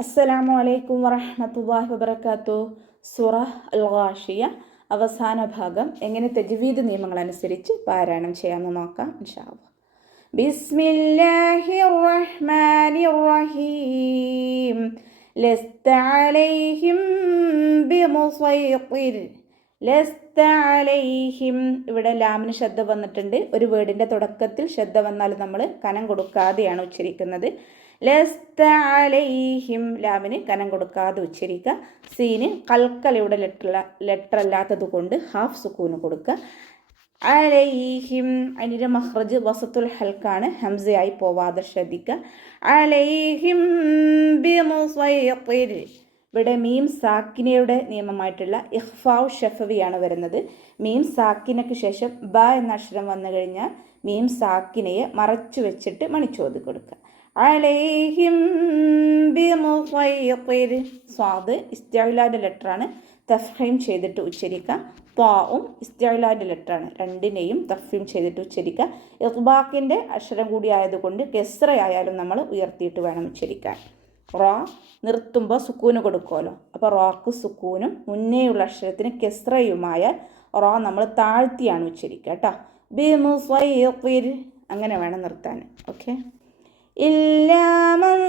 അസ്സലാമു അലൈക്കും വറഹ്മത്തുള്ളാഹി വബറകാതുഹു. സൂറ അൽ ഗാഷിയ അവസാന ഭാഗം എങ്ങനെ തജ്വീദ് നിയമങ്ങളനുസരിച്ച് പാരായണം ചെയ്യാമെന്ന് നോക്കാം ഇൻഷാ അല്ലാഹ്. ബിസ്മില്ലാഹിർ റഹ്മാനിർ റഹീം. ലസ്ത അലൈഹിം ബിമുസൈത്തിർ. ലസ്ത അലൈഹിം. ഇവിടെ ലാമിന് ശബ്ദം വന്നിട്ടുണ്ട്. ഒരു വേർഡിൻ്റെ തുടക്കത്തിൽ ശബ്ദം വന്നാൽ നമ്മൾ കനം കൊടുക്കാതെയാണ് ഉച്ചരിക്കുന്നത്. ലസ്ത അലൈഹിം, ലാമിന് കനം കൊടുക്കാതെ ഉച്ചരിക്കുക. സീന് കൽക്കലയുടെ ലെറ്റർ അല്ലാത്തത് കൊണ്ട് ഹാഫ് സുക്കൂന് കൊടുക്കുക. അലൈഹിം, അതിൻ്റെ മഖ്റജ് വസത്തുൽ ഹൽക്കാണ്, ഹംസയായി പോവാതെ ശ്രദ്ധിക്കുക. അലൈഹിം ബിമുസൈത്തിർ. ഇവിടെ മീം സാക്കിനയുടെ നിയമമായിട്ടുള്ള ഇഖ്ഫാഉ ഷഫവിയാണ് വരുന്നത്. മീം സാക്കിനയ്ക്ക് ശേഷം ബ എന്ന അക്ഷരം വന്നു കഴിഞ്ഞാൽ മീം സാക്കിനയെ മറച്ചു വെച്ചിട്ട് മണിച്ചോതി കൊടുക്കുക. അലൈഹിം ബിമുസൈത്തിർ. സ്വാദ് ഇസ്തിഅലാന്റെ ലെറ്ററാണ്, തഫ്ഹീം ചെയ്തിട്ട് ഉച്ചരിക്കുക. ത്വാഉം ഇസ്തിഅലാന്റെ ലെറ്ററാണ്, രണ്ടിനെയും തഫ്ഹീം ചെയ്തിട്ട് ഉച്ചരിക്കുക. ഇത്ബാഖിൻ്റെ അക്ഷരം കൂടി ആയതുകൊണ്ട് കെസ്റയായാലും നമ്മൾ ഉയർത്തിയിട്ട് വേണം ഉച്ചരിക്കാൻ. റോ നിർത്തുമ്പോൾ സുക്കൂന് കൊടുക്കുമല്ലോ, അപ്പോൾ റോക്ക് സുക്കൂനും മുന്നേയുള്ള അക്ഷരത്തിന് കെസ്റയുമായ റോ നമ്മൾ താഴ്ത്തിയാണ് ഉച്ചരിക്കുക കേട്ടോ. ബിമുസൈത്തിർ അങ്ങനെ വേണം നിർത്താൻ. ഓക്കെ. ഇല്ലാ മൻ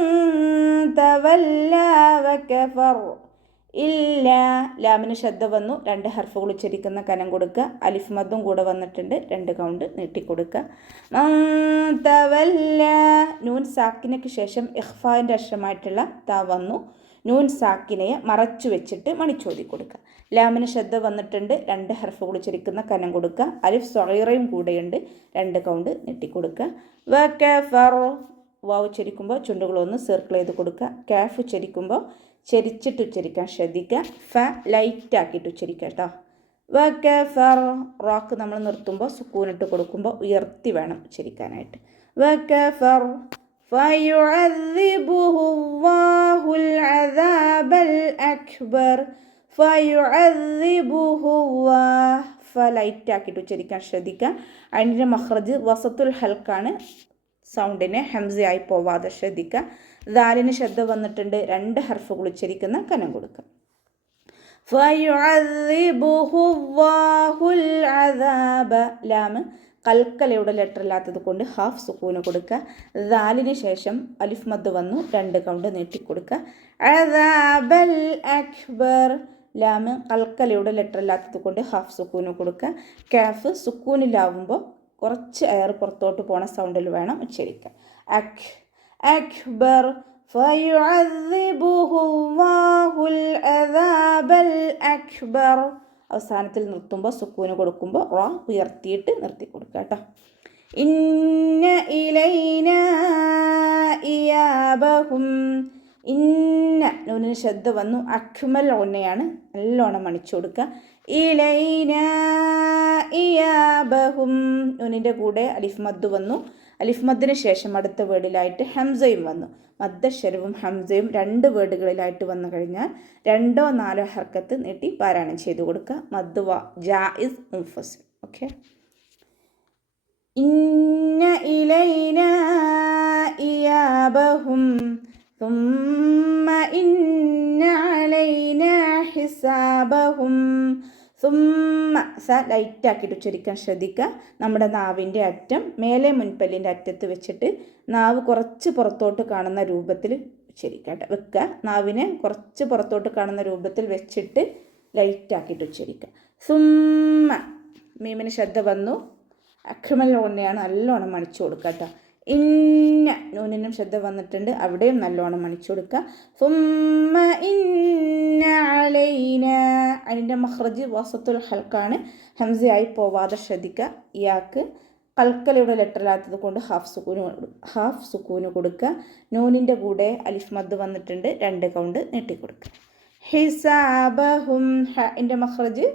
തവല്ല വകഫർ. ഇല്ല, ലാമിന് ശബ്ദം വന്നു, രണ്ട് ഹർഫുകൾ ഉച്ചരിക്കുന്ന കനം കൊടുക്കുക. അലിഫ് മദ്ദും കൂടെ വന്നിട്ടുണ്ട്, 2 കൗണ്ട് നീട്ടിക്കൊടുക്കുക. മൻ തവല്ല, നൂൻ സാക്കിനയ്ക്ക് ശേഷം ഇഖ്ഫാൻ്റെ അക്ഷരമായിട്ടുള്ള ത വന്നു. നൂൻ സാക്കിനയെ മറച്ചു വെച്ചിട്ട് മണിച്ചോതി കൊടുക്കുക. ലാമിന് ശബ്ദം വന്നിട്ടുണ്ട്, 2 ഹർഫുകൾ ഉച്ചരിക്കുന്ന കനം കൊടുക്കുക. അലിഫ് സ്വഗീറയും കൂടെയുണ്ട്, 2 കൗണ്ട് നീട്ടിക്കൊടുക്കുക. വകഫർ, വാവ് ഉച്ചരിക്കുമ്പോൾ ചുണ്ടുകളൊന്ന് സർക്കിൾ ചെയ്ത് കൊടുക്കുക. കാഫ് ഉച്ചരിക്കുമ്പോൾ ചരിച്ചിട്ട് ഉച്ചരിക്കാൻ ശ്രദ്ധിക്കുക. ഫ ലൈറ്റ് ആക്കിയിട്ട് ഉച്ചരിക്കുക കേട്ടോ. വകഫർ, റോക്ക് നമ്മൾ നിർത്തുമ്പോൾ സുക്കൂനിട്ട് കൊടുക്കുമ്പോൾ ഉയർത്തി വേണം ഉച്ചരിക്കാനായിട്ട്. വകഫർ ഫയുഅദ്ദിബുഹുല്ലാഹുൽ അദാബൽ അക്ബർ. ഫയുഅദ്ദിബുഹുല്ലാഹ്, ഫ ലൈറ്റ് ആക്കിയിട്ട് ഉച്ചരിക്കാൻ ശ്രദ്ധിക്കുക. അതിൻ്റെ മഖ്റജ് വസത്തുൽ ഹൽക്കാണ്, സൗണ്ടിനെ ഹംസയായി പോവാതെ ശ്രദ്ധിക്കുക. ദാലിന് ശബ്ദം വന്നിട്ടുണ്ട്, 2 ഹർഫുകൾ ഉച്ചരിക്കുന്ന കനം കൊടുക്കുക. ഫയുഅദ്ദിബുഹുല്ലാഹുൽ അദാബ, ലാമ് കൽക്കലയുടെ ലെറ്റർ ഇല്ലാത്തത് കൊണ്ട് ഹാഫ് സുക്കൂന് കൊടുക്കുക. ദാലിന് ശേഷം അലിഫ് മദ് വന്നു, 2 കൗണ്ട് നീട്ടിക്കൊടുക്കുക. അദാബൽ അക്ബർ, ലാമ് കൽക്കലയുടെ ലെറ്റർ ഇല്ലാത്തത് കൊണ്ട് ഹാഫ് സുക്കൂന് കൊടുക്കുക. കാഫ് സുക്കൂനിലാവുമ്പോൾ കുറച്ച് എയർ പുറത്തോട്ട് പോണ സൗണ്ടിൽ വേണം ഉച്ചരിക്കാൻ. അക്ബർ ഫയുഅദ്ദിബുഹുല്ലാഹുൽ അദാബൽ അക്ബർ. അവസാനത്തിൽ നിർത്തുമ്പോൾ സുക്കൂന് കൊടുക്കുമ്പോൾ റ ഉയർത്തിയിട്ട് നിർത്തി കൊടുക്കുക കേട്ടോ. ഇന്ന ഇലൈനാ ഇയാബഹും. ഇന്ന നൂനിന് ശബ്ദം വന്നു, അക്മൽ ഒന്നയാണ്, നല്ലോണം മണിച്ചു കൊടുക്കുക. ഇലൈനാ ഇയാബഹും, നൂനിൻ്റെ കൂടെ അലിഫ് മദ് വന്നു. അലിഫ് മദ്ദിന് ശേഷം അടുത്ത വേർഡിലായിട്ട് ഹംസയും വന്നു. മദ്ദശരവും ഹംസയും 2 വേർഡുകളിലായിട്ട് വന്നു കഴിഞ്ഞാൽ 2ഓ 4ഓ ഹർക്കത്ത് നീട്ടി പാരായണം ചെയ്തു കൊടുക്കുക. മദ് ജായിസ് മുൻഫസിൽ. ഓക്കെ. ഇന്ന ഇലൈനാ ഇയാബഹും ثم إن علينا حسابهم. സുമ്മ സ ലൈറ്റ് ആക്കിയിട്ട് ഉച്ചരിക്കാൻ ശ്രദ്ധിക്കുക. നമ്മുടെ നാവിൻ്റെ അറ്റം മേലെ മുൻപല്ലിൻ്റെ അറ്റത്ത് വെച്ചിട്ട് നാവ് കുറച്ച് പുറത്തോട്ട് കാണുന്ന രൂപത്തിൽ ഉച്ചരിക്കുക വെക്കുക. നാവിനെ കുറച്ച് പുറത്തോട്ട് കാണുന്ന രൂപത്തിൽ വെച്ചിട്ട് ലൈറ്റ് ആക്കിയിട്ട് ഉച്ചരിക്കുക. സുമ്മ, മീമിന് ശബ്ദം വന്നു, അക്മൽ ഒന്നെയാണ്, നല്ലോണം മണിച്ചു കൊടുക്കുക കേട്ടോ. ഇന്ന നൂനിനും ശബ്ദം വന്നിട്ടുണ്ട്, അവിടെയും നല്ലോണം മണിച്ചു കൊടുക്കുക. സുമ്മ ഇന്ന അലൈന, അതിൻ്റെ മഖ്റജ് വസത്തുൽ ഹൽക്കാണ്, ഹംസയായി പോവാതെ ശ്രദ്ധിക്കുക. ഇയാൾക്ക് കൽക്കലയുടെ ലെറ്റർ ഇല്ലാത്തത് കൊണ്ട് ഹാഫ് സുക്കൂന് കൊടുക്കുക. നൂനിൻ്റെ കൂടെ അലിഫ് മദ് വന്നിട്ടുണ്ട്, 2 കൗണ്ട് നീട്ടിക്കൊടുക്കുക. ഹിസാബഹും, ഹൻ്റെ മഖ്റജ്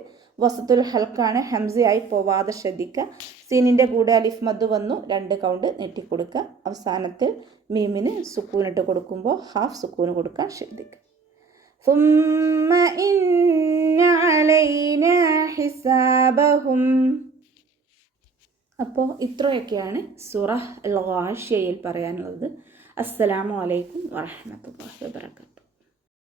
വസത്തുൽ ഹൽക്കാണ്, ഹംസയായി പോവാതെ ശ്രദ്ധിക്കുക. സീനിൻ്റെ കൂടെ അലിഫ് മദ് വന്നു, 2 കൗണ്ട് നീട്ടിക്കൊടുക്കുക. അവസാനത്തിൽ മീമിന് സുക്കൂനിട്ട് കൊടുക്കുമ്പോൾ ഹാഫ് സുക്കൂന് കൊടുക്കാൻ ശ്രദ്ധിക്കുക. സുമ്മ ഇന്ന അലൈനാ ഹിസാബഹും. അപ്പോൾ ഇത്രയൊക്കെയാണ് സൂറ അൽ ഗാഷിയയിൽ പറയാനുള്ളത്. അസ്സലാമു അലൈക്കും വറഹ്മത്തുള്ളാഹി വബറകാതുഹു.